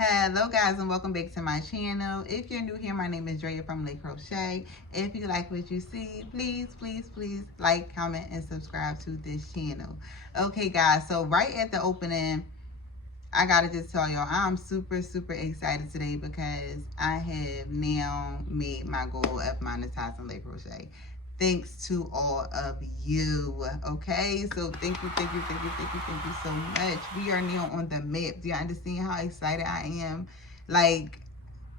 Hello guys and welcome back to my channel. If you're new here, my name is Drea from Crochet. If you like what you see, please like, comment, and subscribe to this channel. Okay guys, so right at the opening, I gotta just tell y'all, I'm super excited today because I have now made my goal of monetizing Crochet. Thanks to all of you. Okay, so thank you so much. We are now on the map. Do you understand how excited I am? Like,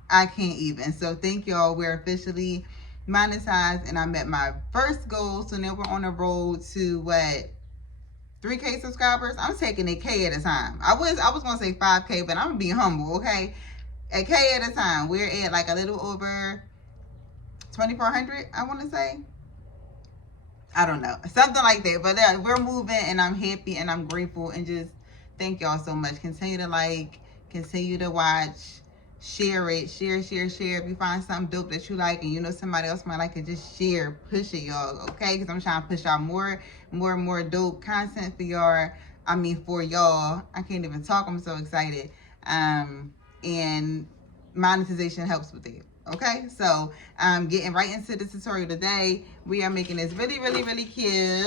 I can't even. So thank y'all. We're officially monetized and I met my first goal. So now we're on the road to what? 3K subscribers. I'm taking a K at a time. I was gonna say 5K, but I'm gonna be humble, okay? A K at a time. We're at like a little over 2,400, I want to say. I don't know, something like that. But we're moving, and I'm happy, and I'm grateful, and just thank y'all so much. Continue to like, continue to watch, share it, share. If you find something dope that you like, and you know somebody else might like it, just share, push it, y'all. Okay, because I'm trying to push out more dope content for y'all. I mean, for y'all. I can't even talk. I'm so excited. And monetization helps with it. Okay, so getting right into the tutorial today. We are making this really cute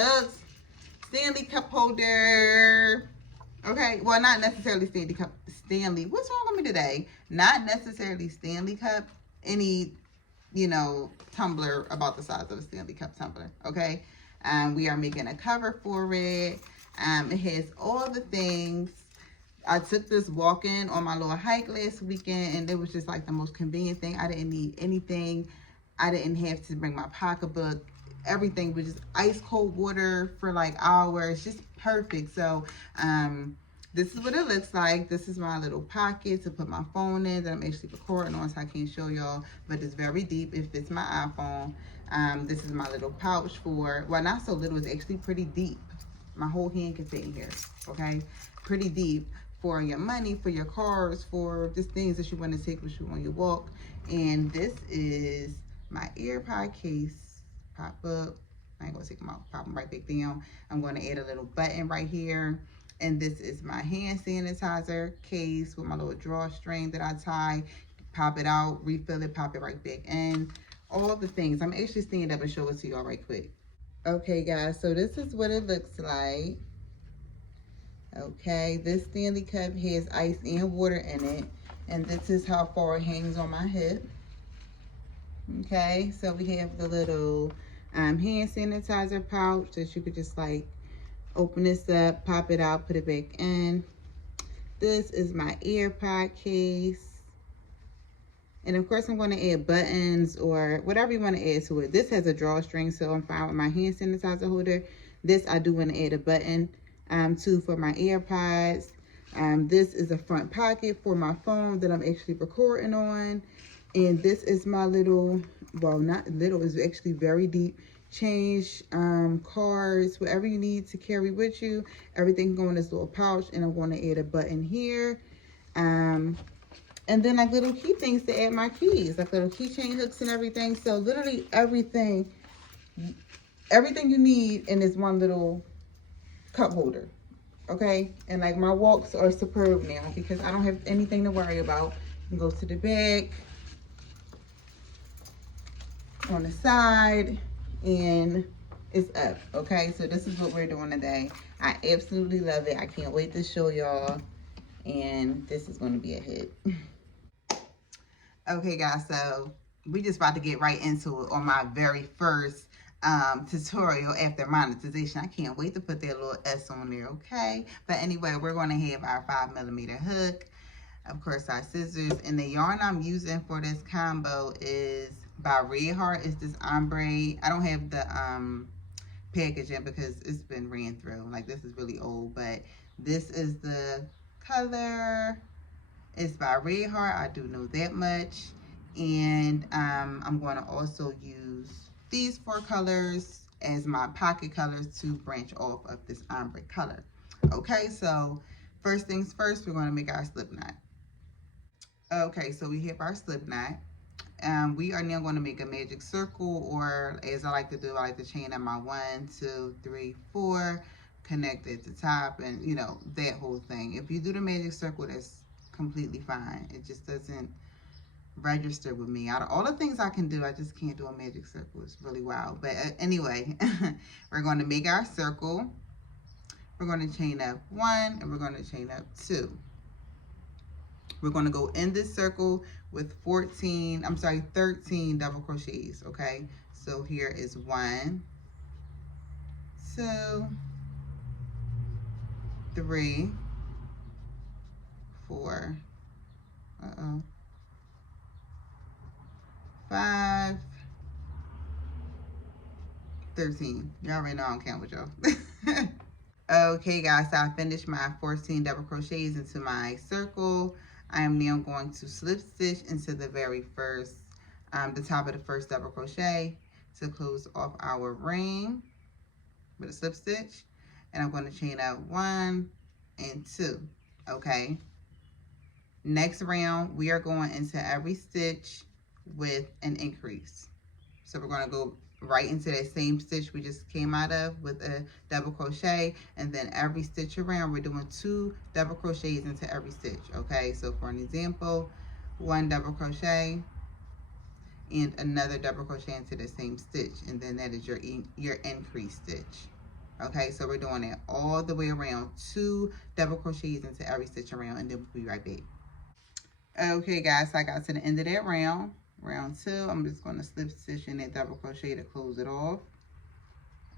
Stanley cup holder. Okay, well, not necessarily Stanley cup. Stanley, what's wrong with me today? Not necessarily Stanley cup. Any, tumbler about the size of a Stanley cup tumbler. Okay, we are making a cover for it. It has all the things. I took this walking on my little hike last weekend, and it was just like the most convenient thing. I didn't need anything. I didn't have to bring my pocketbook. Everything was just ice cold water for like hours, just perfect. So this is what it looks like. This is my little pocket to put my phone in that I'm actually recording on, so I can't show y'all, but it's very deep. It fits my iPhone. This is my little pouch for, well, not so little, it's actually pretty deep. My whole hand can fit in here, okay? Pretty deep for your money, for your cards, for just things that you want to take with you on your walk. And this is my Airpod case. Pop up. I ain't gonna take them out. Pop them right back down. I'm going to add a little button right here. And this is my hand sanitizer case with my little drawstring that I tie. Pop it out, refill it, pop it right back in. All the things. I'm actually stand up and show it to y'all right quick. Okay, guys, so this is what it looks like. Okay, this Stanley cup has ice and water in it, and this is how far it hangs on my hip. Okay, so we have the little hand sanitizer pouch that you could just like open this up, pop it out, put it back in. This is my Airpod case. And of course, I'm going to add buttons or whatever you want to add to it. This has a drawstring, so I'm fine with my hand sanitizer holder. This, I do want to add a button too for my AirPods. This is a front pocket for my phone that I'm actually recording on. And this is my little, well, not little, it's actually very deep, change, cards, whatever you need to carry with you. Everything can go in this little pouch, and I'm going to add a button here. And then like little key things to add my keys, like little keychain hooks and everything. So literally everything you need in this one little cup holder. Okay, and like my walks are superb now because I don't have anything to worry about. You can go to the back, on the side, and it's up. Okay, so this is what we're doing today. I absolutely love it. I can't wait to show y'all, and this is going to be a hit. Okay guys, so we just about to get right into it on my very first tutorial after monetization. I can't wait to put that little S on there, okay? But anyway, we're going to have our 5mm hook, of course our scissors, and the yarn I'm using for this combo is by Red Heart. It's this ombre. I don't have the packaging because it's been ran through. Like, this is really old, but this is the color. It's by Red Heart. I do know that much. And I'm going to also use these 4 colors as my pocket colors to branch off of this ombre color. Okay, so first things first, we're going to make our slip knot. Okay, so we have our slip knot. We are now going to make a magic circle, or as I like to do, I like to chain up my 1, 2, 3, 4, connect at the top, and you know, that whole thing. If you do the magic circle, that's completely fine. It just doesn't register with me. Out of all the things I can do, I just can't do a magic circle. It's really wild. But anyway, we're going to make our circle. We're going to chain up 1 and we're going to chain up 2. We're going to go in this circle with 13 double crochets, okay? So here is 1, 2, 3, 4, 5, 13. Y'all already know I don't count with y'all. Okay, guys, so I finished my 14 double crochets into my circle. I am now going to slip stitch into the very first, the top of the first double crochet to close off our ring with a slip stitch. And I'm going to chain up 1 and 2, okay? Next round, we are going into every stitch with an increase. So we're going to go right into that same stitch we just came out of with a double crochet, and then every stitch around we're doing 2 double crochets into every stitch, okay? So for an example, 1 double crochet and another double crochet into the same stitch, and then that is your increase stitch, okay? So we're doing it all the way around, 2 double crochets into every stitch around, and then we'll be right back. Okay, guys, so I got to the end of that round. Round 2, I'm just going to slip stitch in that double crochet to close it off.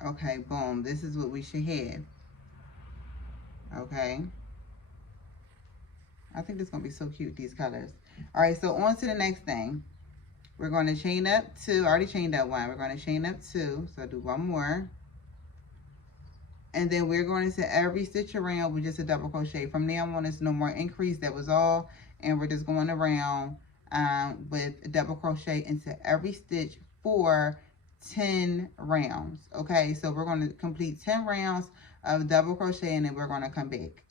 Okay, boom, this is what we should have. Okay, I think this is going to be so cute, these colors. All right, so on to the next thing. We're going to chain up 2. I already chained up 1. We're going to chain up 2, so I'll do 1 more. And then we're going into every stitch around with just a double crochet. From now on, there's no more increase. That was all. And we're just going around with a double crochet into every stitch for 10 rounds. Okay, so we're going to complete 10 rounds of double crochet, and then we're going to come back.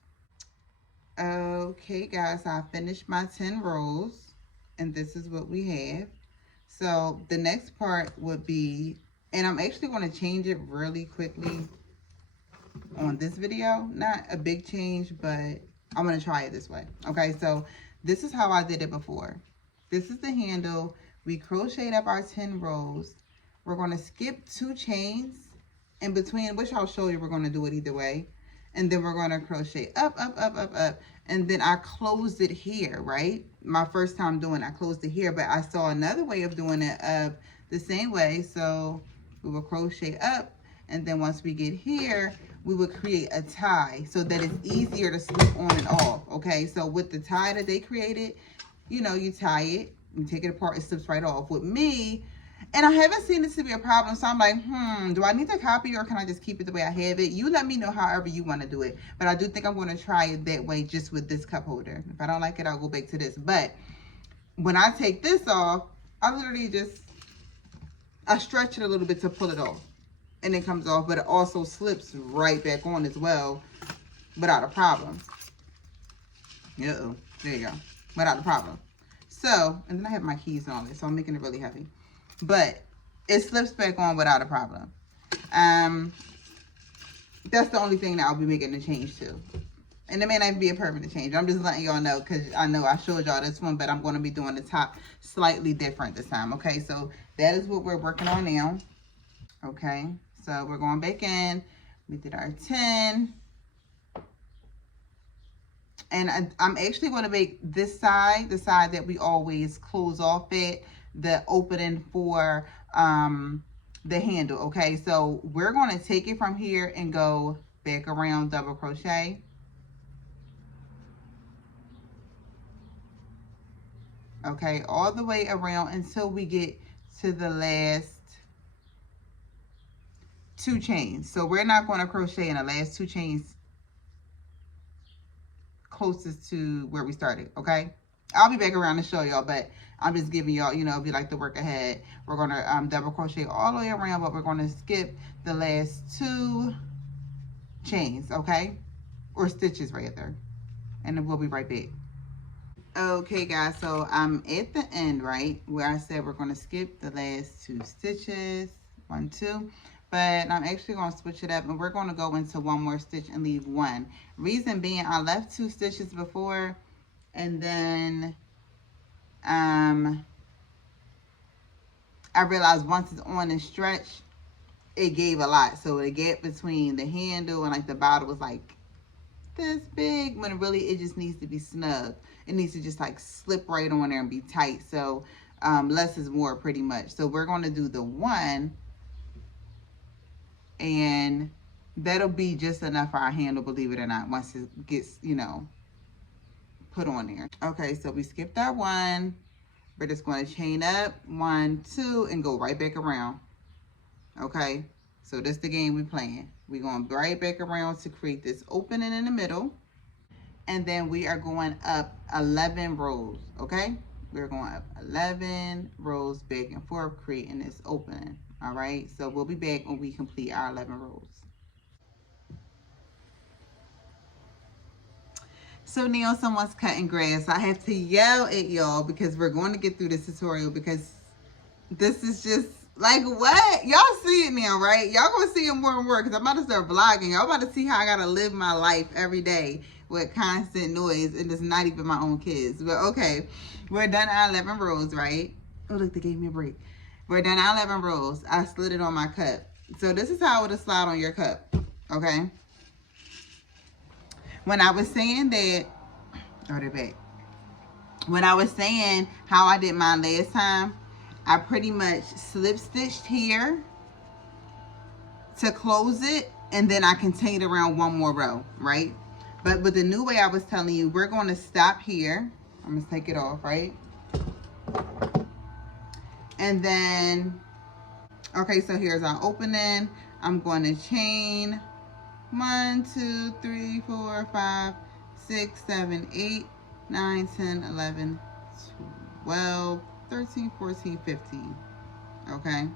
Okay, guys, I finished my 10 rows, and this is what we have. So the next part would be, and I'm actually going to change it really quickly on this video. Not a big change, but I'm going to try it this way. Okay, so this is how I did it before. This is the handle. We crocheted up our 10 rows. We're going to skip 2 chains in between, which I'll show you. We're going to do it either way. And then we're going to crochet up, up, up, up, up. And then I closed it here, right? My first time doing it, I closed it here. But I saw another way of doing it the same way. So we will crochet up. And then once we get here, we would create a tie so that it's easier to slip on and off. Okay, so with the tie that they created, you know, you tie it, you take it apart, it slips right off. With me, and I haven't seen it to be a problem, so I'm like, do I need to copy or can I just keep it the way I have it? You let me know however you want to do it. But I do think I'm going to try it that way just with this cup holder. If I don't like it, I'll go back to this. But when I take this off, I literally I stretch it a little bit to pull it off. And it comes off, but it also slips right back on as well without a problem. Uh-oh, there you go. Without a problem. So, and then I have my keys on it, so I'm making it really heavy. But it slips back on without a problem. That's the only thing that I'll be making a change to. And it may not be a permanent change. I'm just letting y'all know because I know I showed y'all this one, but I'm going to be doing the top slightly different this time. Okay, so that is what we're working on now. Okay, so we're going back in. We did our 10. And I'm actually going to make this side, the side that we always close off at, the opening for the handle. Okay, so we're going to take it from here and go back around double crochet. Okay, all the way around until we get to the last 2 chains. So we're not going to crochet in the last 2 chains closest to where we started. Okay, I'll be back around to show y'all, but I'm just giving y'all, you know, if you like to work ahead, we're going to double crochet all the way around, but we're going to skip the last 2 chains. Okay, or stitches rather, and then we'll be right back. Okay, guys, so I'm at the end, right, where I said we're going to skip the last 2 stitches, 1, 2, but I'm actually going to switch it up, and we're going to go into 1 more stitch and leave 1. Reason being, I left 2 stitches before, And then I realized once it's on and stretched, it gave a lot. So the gap between the handle and like the bottom was like this big, when really it just needs to be snug. It needs to just like slip right on there and be tight. So less is more pretty much. So we're going to do the 1, and that'll be just enough for our handle, believe it or not, once it gets, you know, put on there. Okay, so we skipped our 1. We're just going to chain up 1, 2, and go right back around. Okay, so that's the game we're playing. We're going right back around to create this opening in the middle. And then we are going up 11 rows, okay? We're going up 11 rows back and forth, creating this opening, all right? So we'll be back when we complete our 11 rows. So now someone's cutting grass. I have to yell at y'all because we're going to get through this tutorial, because this is just like, what? Y'all see it now, right? Y'all gonna see it more and more, because I'm about to start vlogging. Y'all about to see how I gotta live my life every day with constant noise, and it's not even my own kids. But okay, we're done our 11 rows, right? Oh, look, they gave me a break. We're done our 11 rows. I slid it on my cup. So this is how it'll slide on your cup, okay? When I was saying that, oh, they're back. When I was saying how I did mine last time, I pretty much slip stitched here to close it, and then I continued around 1 more row, right? But with the new way I was telling you, we're going to stop here. I'm going to take it off, right? And then, okay, so here's our opening. I'm going to chain 1, 2, 3, 4, 5, 6, 7, 8, 9, 10, 11, 12, 13, 14, 15. Okay.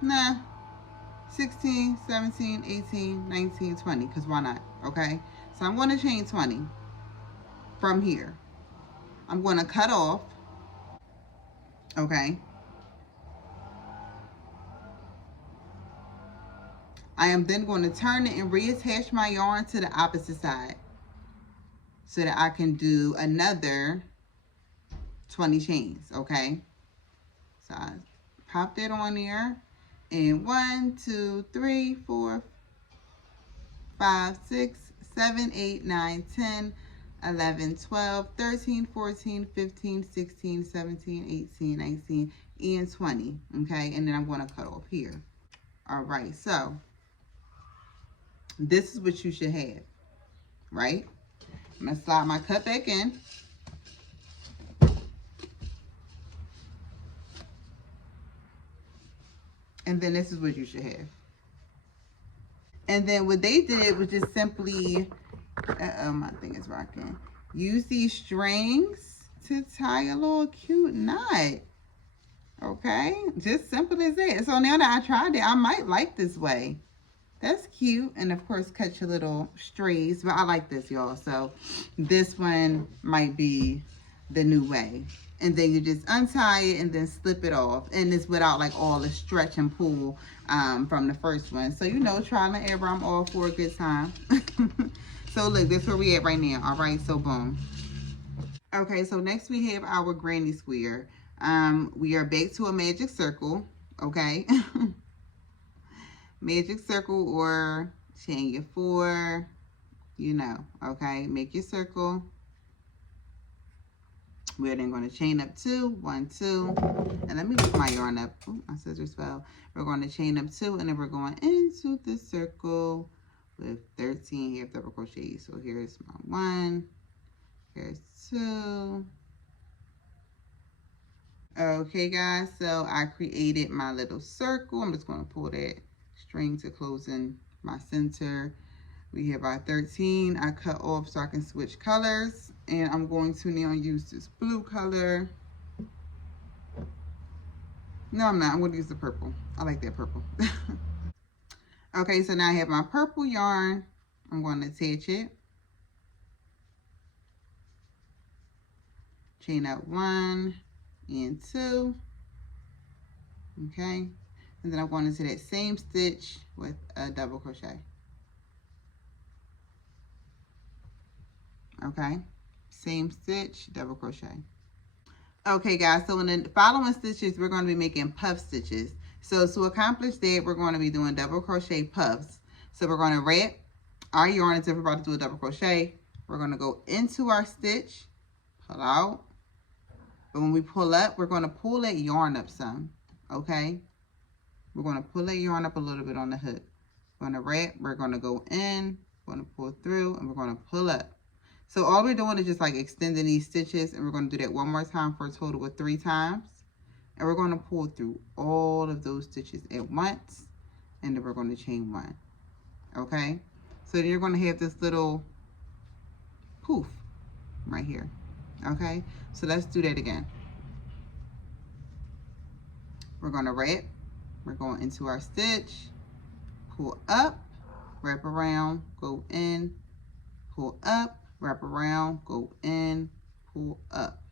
Nah. 16, 17, 18, 19, 20. Because why not? Okay. So I'm going to chain 20 from here. I'm going to cut off. Okay. I am then going to turn it and reattach my yarn to the opposite side, so that I can do another 20 chains, okay? So I pop that on there, and 1, 2, 3, 4, 5, 6, 7, 8, 9, 10, 11, 12, 13, 14, 15, 16, 17, 18, 19, and 20, okay? And then I'm going to cut off here. All right, so this is what you should have, right? I'm going to slide my cut back in. And then this is what you should have. And then what they did was just simply, my thing is rocking. Use these strings to tie a little cute knot. Okay, just simple as that. So now that I tried it, I might like this way. That's cute. And of course, cut your little strays. But I like this, y'all. So this one might be the new way. And then you just untie it and then slip it off. And it's without like all the stretch and pull from the first one. So, you know, trial and error, I'm all for a good time. So look, that's where we at right now. All right, so boom. Okay, so next we have our granny square. We are back to a magic circle, okay? Magic circle or chain your 4, you know, okay? Make your circle. We're then going to chain up 2, 1, 2, and let me lift my yarn up. Oh, my scissors fell. We're going to chain up 2, and then we're going into the circle with 13 half double crochets. So here's my 1, here's 2. Okay, guys, so I created my little circle. I'm just going to pull that string to close in my center. We have our 13. I cut off so I can switch colors. And I'm going to now use this blue color. No, I'm not. I'm going to use the purple. I like that purple. Okay, so now I have my purple yarn. I'm going to attach it. Chain up 1 and 2. Okay. And then I'm going into that same stitch with a double crochet. Okay, same stitch, double crochet. Okay guys, so in the following stitches we're going to be making puff stitches. So to accomplish that, we're going to be doing double crochet puffs. So we're going to wrap our yarn as if we're about to do a double crochet. We're going to go into our stitch, pull out, but when we pull up, we're going to pull that yarn up some. Okay, we're going to pull that yarn up a little bit on the hook. We're going to wrap, we're going to go in, we're going to pull through, and we're going to pull up. So all we're doing is just like extending these stitches, and we're going to do that one more time for a total of 3 times. And we're going to pull through all of those stitches at once, and then we're going to chain 1. Okay? So then you're going to have this little poof right here. Okay? So let's do that again. We're going to wrap. We're going into our stitch, pull up, wrap around, go in, pull up, wrap around, go in, pull up.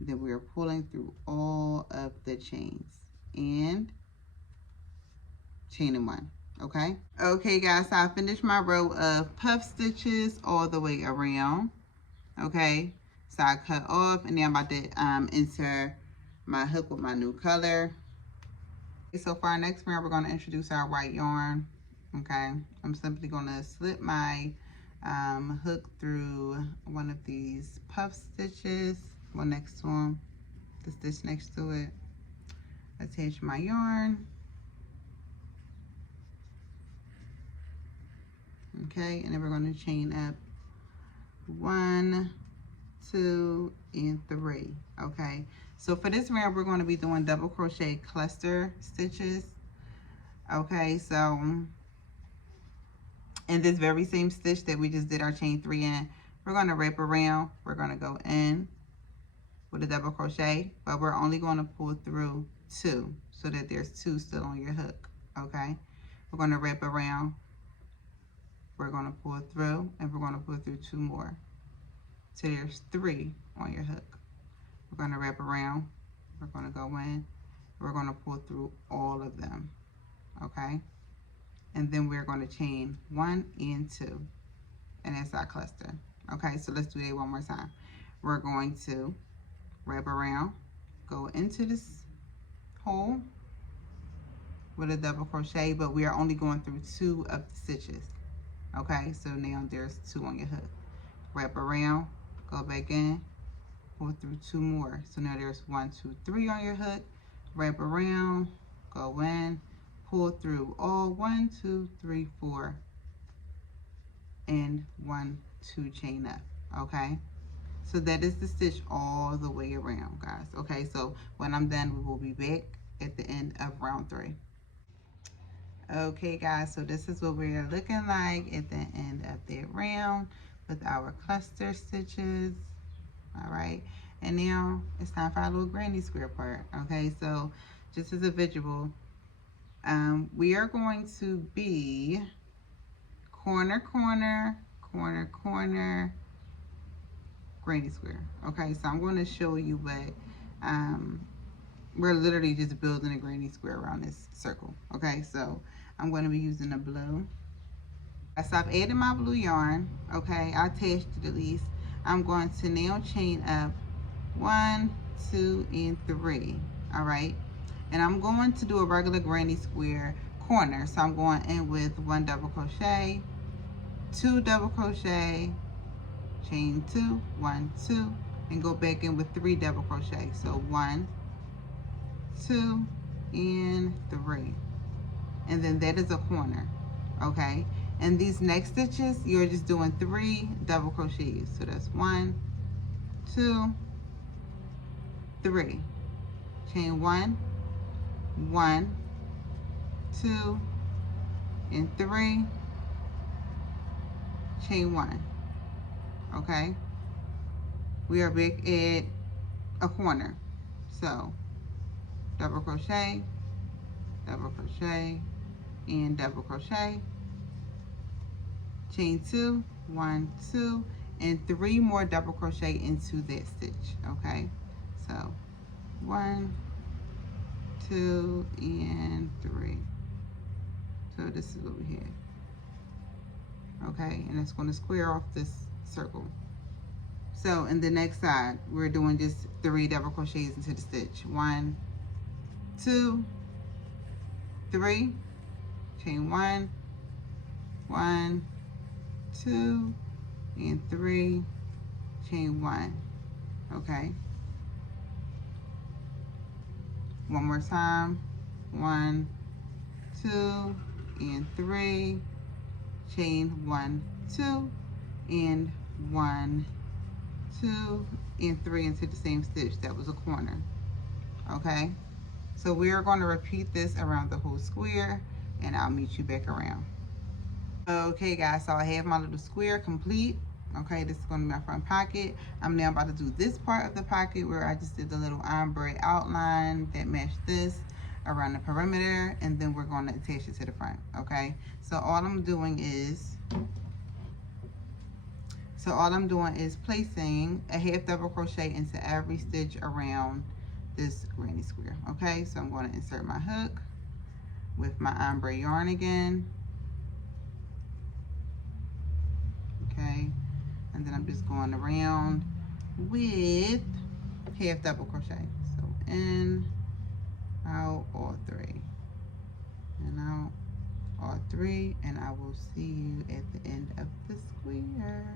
Then we are pulling through all of the chains and chaining 1. Okay. Okay guys, so I finished my row of puff stitches all the way around. Okay, so I cut off, and then I'm about to insert my hook with my new color. So for our next round, we're going to introduce our white yarn. Okay, I'm simply going to slip my hook through one of these puff stitches, one next to them, the stitch next to it. Attach my yarn. Okay, and then we're going to chain up 1, 2, and 3. Okay, so for this round, we're going to be doing double crochet cluster stitches. Okay, so in this very same stitch that we just did our chain 3 in, we're going to wrap around. We're going to go in with a double crochet, but we're only going to pull through 2 so that there's 2 still on your hook. Okay, we're going to wrap around, we're going to pull through, and we're going to pull through 2 more, so there's 3 on your hook. We're going to wrap around, we're going to go in, we're going to pull through all of them. Okay, and then we're going to chain 1 and 2, and that's our cluster. Okay, so let's do that one more time. We're going to wrap around, go into this hole with a double crochet, but we are only going through 2 of the stitches. Okay, so now there's 2 on your hook. Wrap around, go back in, pull through 2 more. So now there's 1, 2, 3 on your hook. Wrap around, go in, pull through all 1, 2, 3, 4, and 1, 2 chain up. Okay, so that is the stitch all the way around, guys. Okay, so when I'm done, we will be back at the end of round 3. Okay guys, so this is what we're looking like at the end of that round with our cluster stitches. All right, and now it's time for our little granny square part. Okay, so just as a visual, we are going to be corner, corner, corner, corner, granny square. Okay, so I'm going to show you what we're literally just building a granny square around this circle. Okay, so I'm going to be using a blue. So I've added my blue yarn. Okay, I attached it at least. I'm going to now chain up 1, 2, and 3. All right, and I'm going to do a regular granny square corner. So I'm going in with 1 double crochet, 2 double crochet, chain 2, 1, 2, and go back in with 3 double crochet. So 1, 2, and 3, and then that is a corner. Okay, and these next stitches you're just doing 3 double crochets. So that's 1, 2, 3, chain 1, 1, 2, and 3, chain 1. Okay, we are back at a corner. So double crochet, and double crochet, chain 2, 1, 2, and 3 more double crochet into that stitch. Okay, so 1, 2, and 3. So this is what we have. Okay, and it's going to square off this circle. So in the next side, we're doing just 3 double crochets into the stitch. 1, 2, 3, chain 1, 1, 2, and 3, chain 1. Okay. One more time. 1, 2, and 3, chain 1, 2, and 1, 2, and 3 into the same stitch. That was a corner. Okay. So we are going to repeat this around the whole square, and I'll meet you back around. Okay guys, so I have my little square complete. Okay, this is going to be my front pocket. I'm now about to do this part of the pocket where I just did the little ombre outline that matched this around the perimeter, and then we're going to attach it to the front. Okay, so all I'm doing is placing a half double crochet into every stitch around this granny square. Okay, so I'm going to insert my hook with my ombre yarn again. Okay, and then I'm just going around with half double crochet. So in, out, all 3, and out, all 3, and I will see you at the end of the square.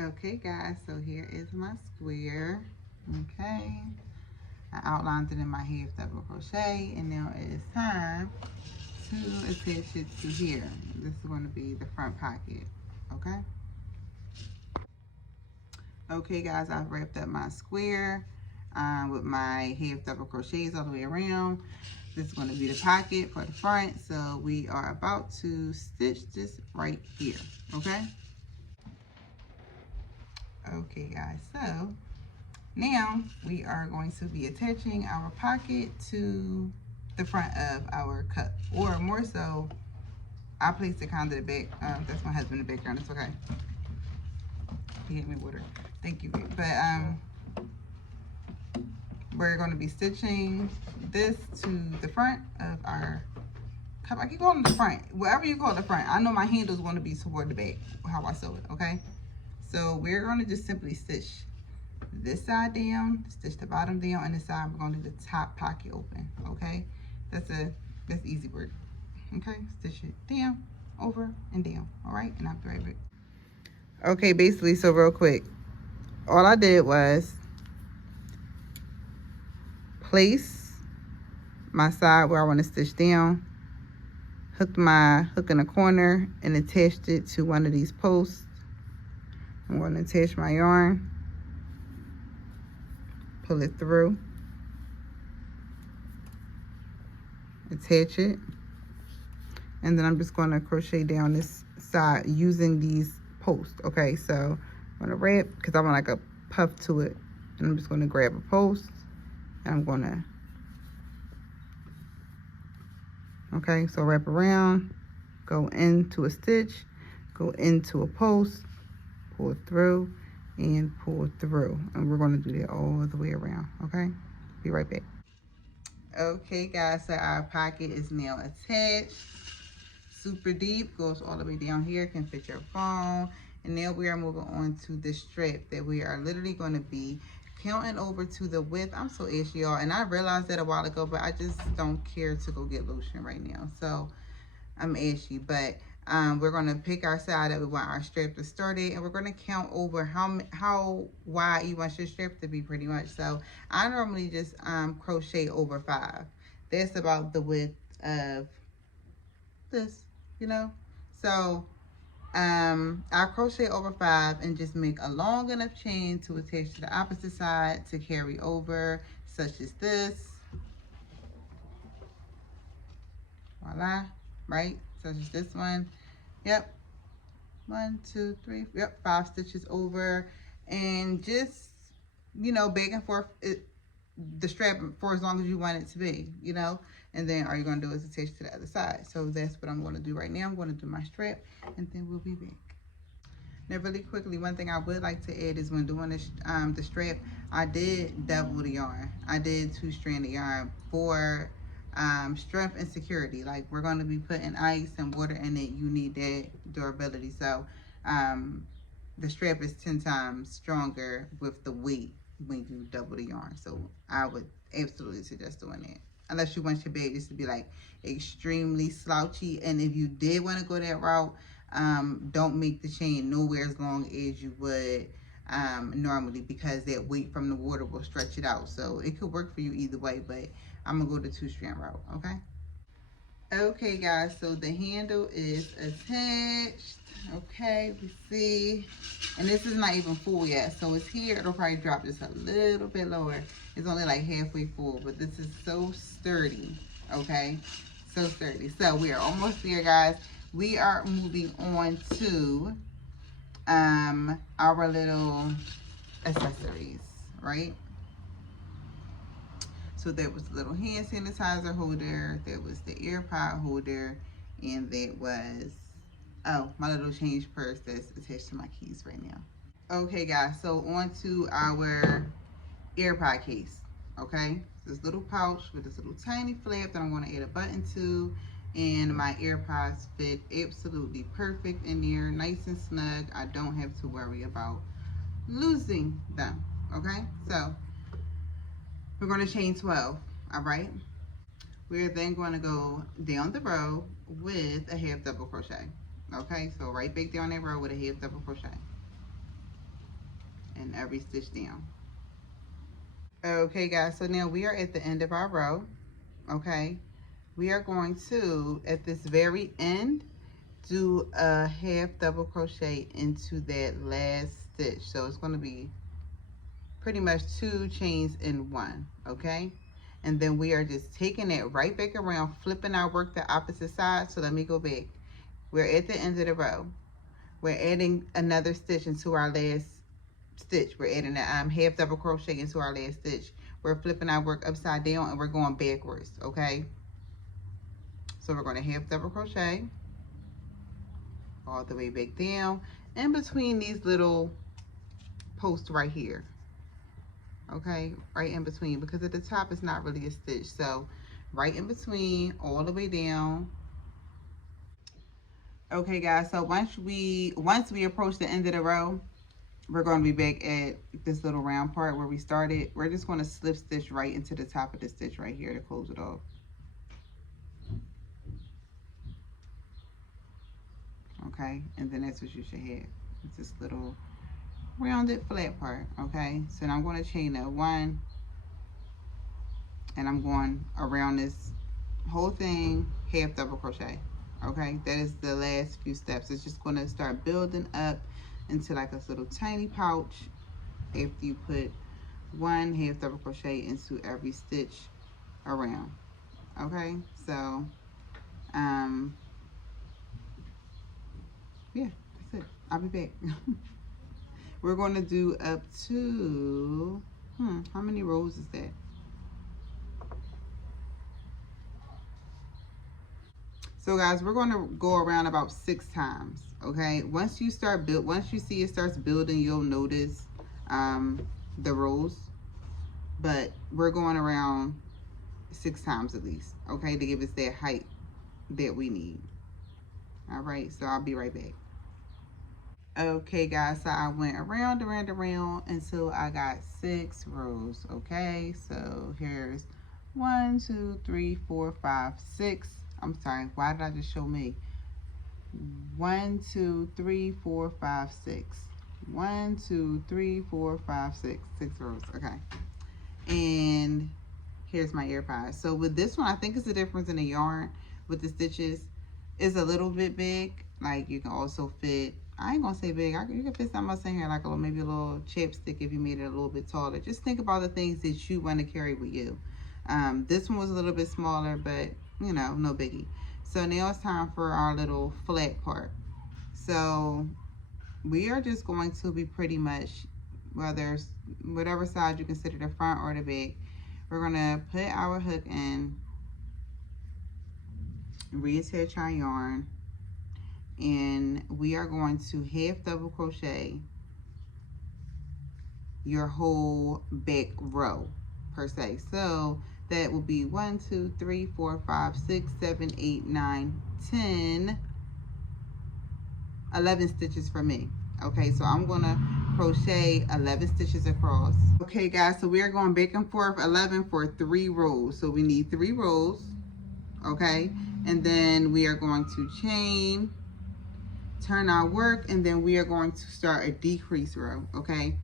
Okay guys, so here is my square. Okay, I outlined it in my half double crochet, and now it is time to attach it to here. This is going to be the front pocket. Okay. Okay guys, I've wrapped up my square with my half double crochets all the way around. This is going to be the pocket for the front, so we are about to stitch this right here. Okay. Okay guys, so now we are going to be attaching our pocket to the front of our cup, or more so, I placed it kind of the back. That's my husband in the background. It's okay. He hit me with her. Thank you. But we're going to be stitching this to the front of our cup. I keep calling it the front. Whatever you call it the front. I know my handles want to be toward the back. How I sew it. Okay. So we're going to just simply stitch this side down, stitch the bottom down, and this side we're going to do the top pocket open. Okay. That's easy work. Okay, stitch it down, over, and down. All right, and I'll be right back. Okay, basically, so real quick, all I did was place my side where I want to stitch down, hooked my hook in the corner, and attached it to one of these posts. I'm going to attach my yarn, pull it through, attach it, and then I'm just going to crochet down this side using these posts. Okay, so I'm going to wrap because I want like a puff to it, and I'm just going to grab a post, and I'm going to, okay, so wrap around, go into a stitch, go into a post, pull through, and pull through, and we're going to do that all the way around. Okay, be right back. Okay guys, so our pocket is now attached. Super deep, goes all the way down here, can fit your phone. And now we are moving on to the strap that we are literally going to be counting over to the width. I'm so ashy, y'all, and I realized that a while ago, but I just don't care to go get lotion right now, so I'm ashy. But we're going to pick our side that we want our strap to start at, and we're going to count over how wide you want your strap to be, pretty much. So I normally just crochet over 5. That's about the width of this, you know. So I'll crochet over 5 and just make a long enough chain to attach to the opposite side to carry over, such as this. Voila, right? Such as this one. Yep. 1, 2, 3, yep, 5 stitches over, and just, you know, back and forth the strap for as long as you want it to be, you know. And then all you're going to do is attach to the other side. So that's what I'm going to do right now. I'm going to do my strap, and then we'll be back. Now, really quickly, one thing I would like to add is when doing this, the strap, I did double the yarn. I did 2-strand yarn for strength and security. Like, we're going to be putting ice and water in it. You need that durability. So the strap is 10 times stronger with the weight when you double the yarn. So I would absolutely suggest doing that. Unless you want your bag just to be like extremely slouchy. And if you did want to go that route, don't make the chain nowhere as long as you would normally, because that weight from the water will stretch it out. So it could work for you either way, but I'm gonna go the 2-strand route, okay? Okay guys, so the handle is attached. Okay, we see, and this is not even full yet, so it's here. It'll probably drop just a little bit lower. It's only like halfway full, but this is so sturdy. Okay, so sturdy. So we are almost there, guys. We are moving on to our little accessories, right? So there was the little hand sanitizer holder, there was the Airpod holder, and that was, oh, my little change purse that's attached to my keys right now. Okay guys, so on to our Airpod case, okay? This little pouch with this little tiny flap that I'm gonna add a button to, and my AirPods fit absolutely perfect in there, nice and snug. I don't have to worry about losing them, okay? So we're going to chain 12, all right? We're then going to go down the row with a half double crochet, okay? So right back down that row with a half double crochet and every stitch down. Okay guys, so now we are at the end of our row, okay? We are going to, at this very end, do a half double crochet into that last stitch. So it's going to be pretty much 2 chains in 1, okay? And then we are just taking it right back around, flipping our work the opposite side. So let me go back. We're at the end of the row. We're adding another stitch into our last stitch. We're adding a half double crochet into our last stitch. We're flipping our work upside down and we're going backwards, okay? So we're going to half double crochet all the way back down in between these little posts right here. Okay, right in between, because at the top it's not really a stitch. So right in between, all the way down. Okay guys, so once we approach the end of the row, we're going to be back at this little round part where we started. We're just going to slip stitch right into the top of the stitch right here to close it off. Okay, and then that's what you should have. It's this little rounded flat part. Okay, so now I'm going to chain up 1, and I'm going around this whole thing half double crochet. Okay, that is the last few steps. It's just going to start building up into like a little tiny pouch after you put 1 half double crochet into every stitch around. Okay, so yeah, that's it. I'll be back. We're going to do up to, how many rows is that? So guys, we're going to go around about 6 times, okay? Once you see it starts building, you'll notice the rows, but we're going around 6 times at least, okay, to give us that height that we need. All right, so I'll be right back. Okay guys, so I went around until I got 6 rows. Okay, so here's 1, 2, 3, 4, 5, 6. I'm sorry, why did I just show me? 1, 2, 3, 4, 5, 6. 1, 2, 3, 4, 5, 6. 6 rows. Okay, and here's my Airpod. So with this one, I think it's the difference in the yarn with the stitches is a little bit big. Like you can also fit, I ain't gonna say big, you can fit something else in here, like maybe a little chapstick if you made it a little bit taller. Just think about the things that you want to carry with you. This one was a little bit smaller, but you know, no biggie. So now it's time for our little flat part. So we are just going to be pretty much, whatever side you consider the front or the back, we're gonna put our hook in, reattach our yarn, and we are going to half double crochet your whole back row per se. So that will be 1, 2, 3, 4, 5, 6, 7, 8, 9, 10, 11 stitches for me. Okay, so I'm gonna crochet 11 stitches across. Okay guys, so we are going back and forth 11 for 3 rows. So we need 3 rows, okay? And then we are going to chain, turn our work, and then we are going to start a decrease row, okay?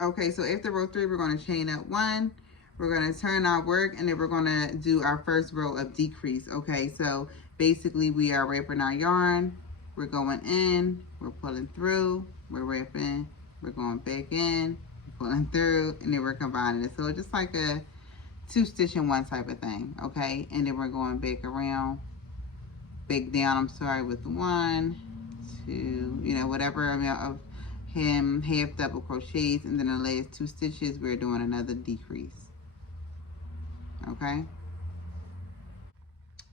Okay, so after row 3, we're going to chain up 1, we're going to turn our work, and then we're going to do our first row of decrease, okay? So basically we are wrapping our yarn, we're going in, we're pulling through, we're wrapping, we're going back in, pulling through, and then we're combining it. So it's just like a 2 stitch in 1 type of thing, okay? And then we're going back around, back down, I'm sorry, with 1, 2, you know, whatever amount of half double crochets, and then the last 2 stitches we're doing another decrease. Okay,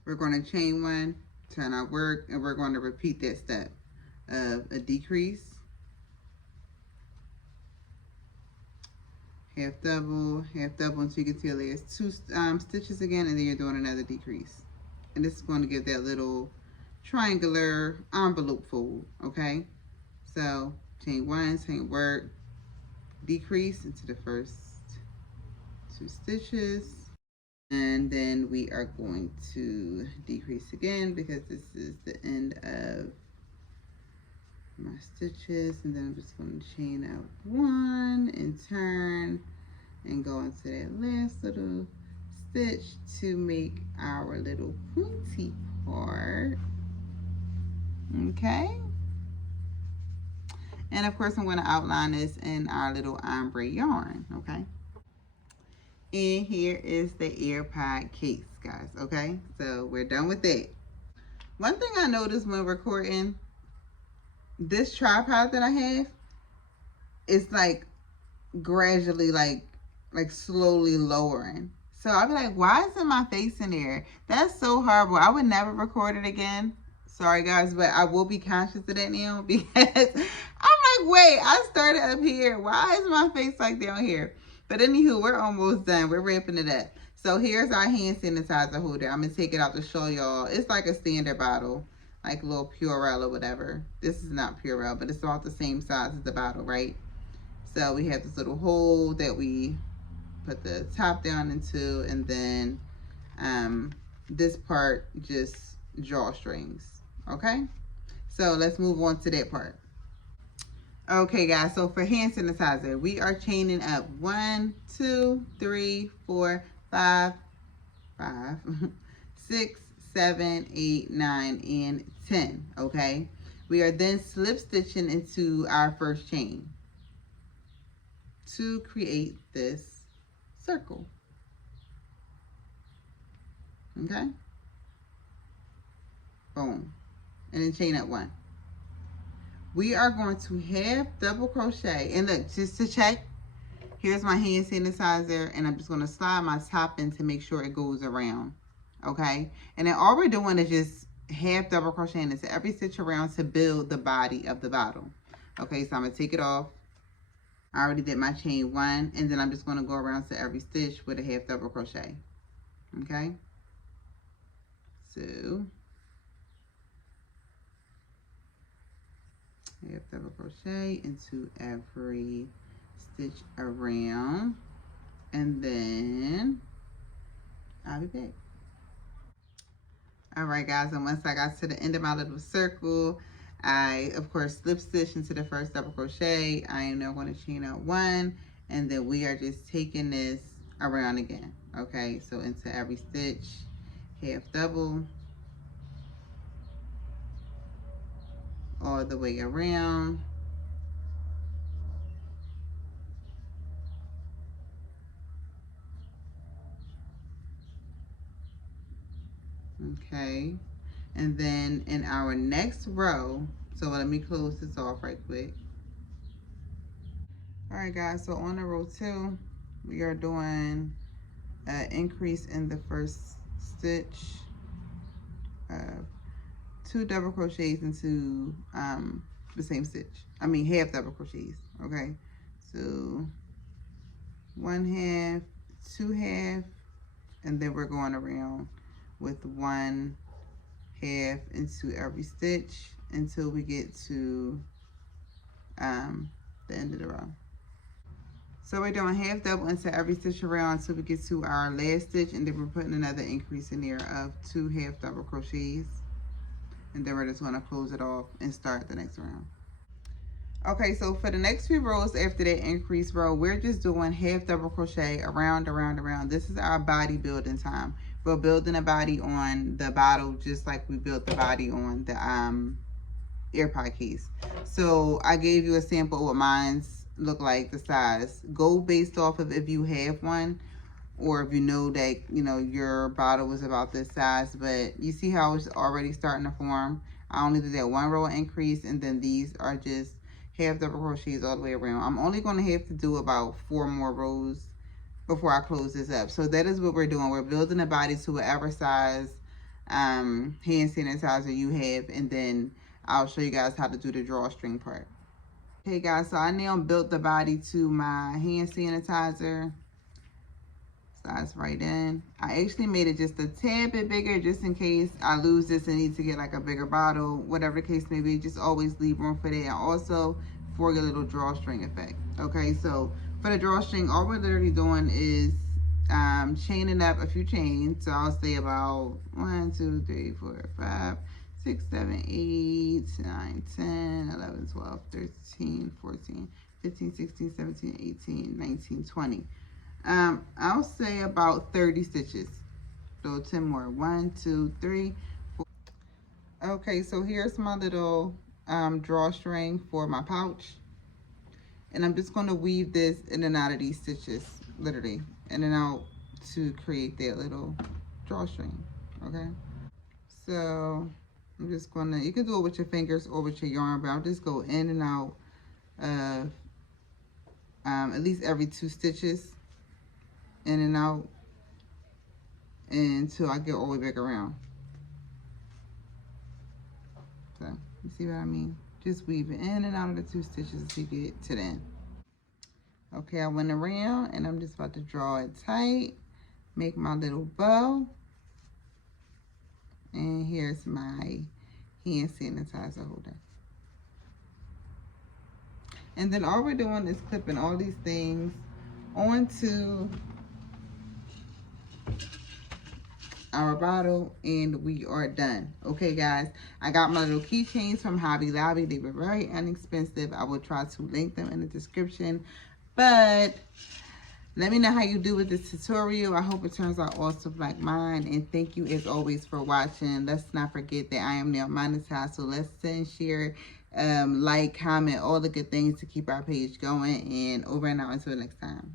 we're going to chain 1, turn our work, and we're going to repeat that step of a decrease, half double until you get to the last 2 stitches again, and then you're doing another decrease. And this is going to give that little triangular envelope fold. Okay, so chain 1, chain work, decrease into the first 2 stitches, and then we are going to decrease again because this is the end of my stitches, and then I'm just going to chain out 1 and turn and go into that last little stitch to make our little pointy part. Okay, and of course I'm going to outline this in our little ombre yarn. Okay, and here is the Airpod case, guys. Okay, so we're done with that. One thing I noticed when recording, this tripod that I have is like gradually like slowly lowering. So I'll be like, why isn't my face in there? That's so horrible. I would never record it again. Sorry guys, but I will be conscious of that now because I'm like, wait, I started up here. Why is my face like down here? But anywho, we're almost done. We're wrapping it up. So here's our hand sanitizer holder. I'm going to take it out to show y'all. It's like a standard bottle, like a little Purell or whatever. This is not Purell, but it's about the same size as the bottle, right? So we have this little hole that we put the top down into, and then this part just drawstrings. Okay, so let's move on to that part. Okay guys, so for hand sanitizer, we are chaining up 1, 2, 3, 4, 5, 6, 7, 8, 9, and 10. Okay, we are then slip stitching into our first chain to create this circle. Okay, boom, and then chain up 1. We are going to half double crochet, and look, just to check, here's my hand sanitizer, and I'm just going to slide my top in to make sure it goes around. Okay, and then all we're doing is just half double crocheting into every stitch around to build the body of the bottle. Okay, so I'm going to take it off. I already did my chain 1, and then I'm just going to go around to every stitch with a half double crochet. Okay, so half double crochet into every stitch around, and then I'll be back. All right guys, and once I got to the end of my little circle, I of course slip stitch into the first double crochet. I am now going to chain out 1, and then we are just taking this around again. Okay, so into every stitch, half double, all the way around. Okay, and then in our next row, so let me close this off right quick. All right guys, so on the row 2, we are doing an increase in the first stitch, 2 double crochets into the same stitch. I mean half double crochets. Okay, so 1 half, 2 half, and then we're going around with 1 half into every stitch until we get to the end of the row. So we're doing half double into every stitch around until we get to our last stitch, and then we're putting another increase in there of 2 half double crochets, and then we're just going to close it off and start the next round. Okay, so for the next few rows after that increase row, we're just doing half double crochet around, around, around. This is our body building time. We're building a body on the bottle just like we built the body on the Airpod case. So I gave you a sample of what mine's look like, the size. Go based off of if you have one, or if you know that, you know, your bottle was about this size. But you see how it's already starting to form. I only did that 1 row increase, and then these are just half double crochets all the way around. I'm only going to have to do about 4 more rows before I close this up. So that is what we're doing. We're building a body to whatever size hand sanitizer you have, and then I'll show you guys how to do the drawstring part. Okay guys, so I now built the body to my hand sanitizer. Size right in. I actually made it just a tad bit bigger just in case I lose this and need to get like a bigger bottle, whatever the case may be. Just always leave room for that, and also for your little drawstring effect. Okay, so for the drawstring, all we're literally doing is chaining up a few chains. So I'll say about 1, 2, 3, 4, 5, 6, 7, 8, 9, 10, 11, 12, 13, 14, 15, 16, 17, 18, 19, 20. I'll say about 30 stitches. So 10 more. 1, 2, 3, 4. Okay, so here's my little drawstring for my pouch. And I'm just going to weave this in and out of these stitches, literally, in and out to create that little drawstring. Okay, so I'm just going to, you can do it with your fingers or with your yarn, but I'll just go in and out of at least every 2 stitches. In and out until I get all the way back around. So you see what I mean? Just weave it in and out of the 2 stitches until you get to the end. Okay, I went around and I'm just about to draw it tight, make my little bow, and here's my hand sanitizer holder. And then all we're doing is clipping all these things onto our bottle, and we are done. Okay guys, I got my little keychains from Hobby Lobby. They were very inexpensive. I will try to link them in the description, but let me know how you do with this tutorial. I hope it turns out awesome like mine, and thank you as always for watching. Let's not forget that I am now monetized, so let's send, share, like, comment, all the good things to keep our page going, and over and out until next time.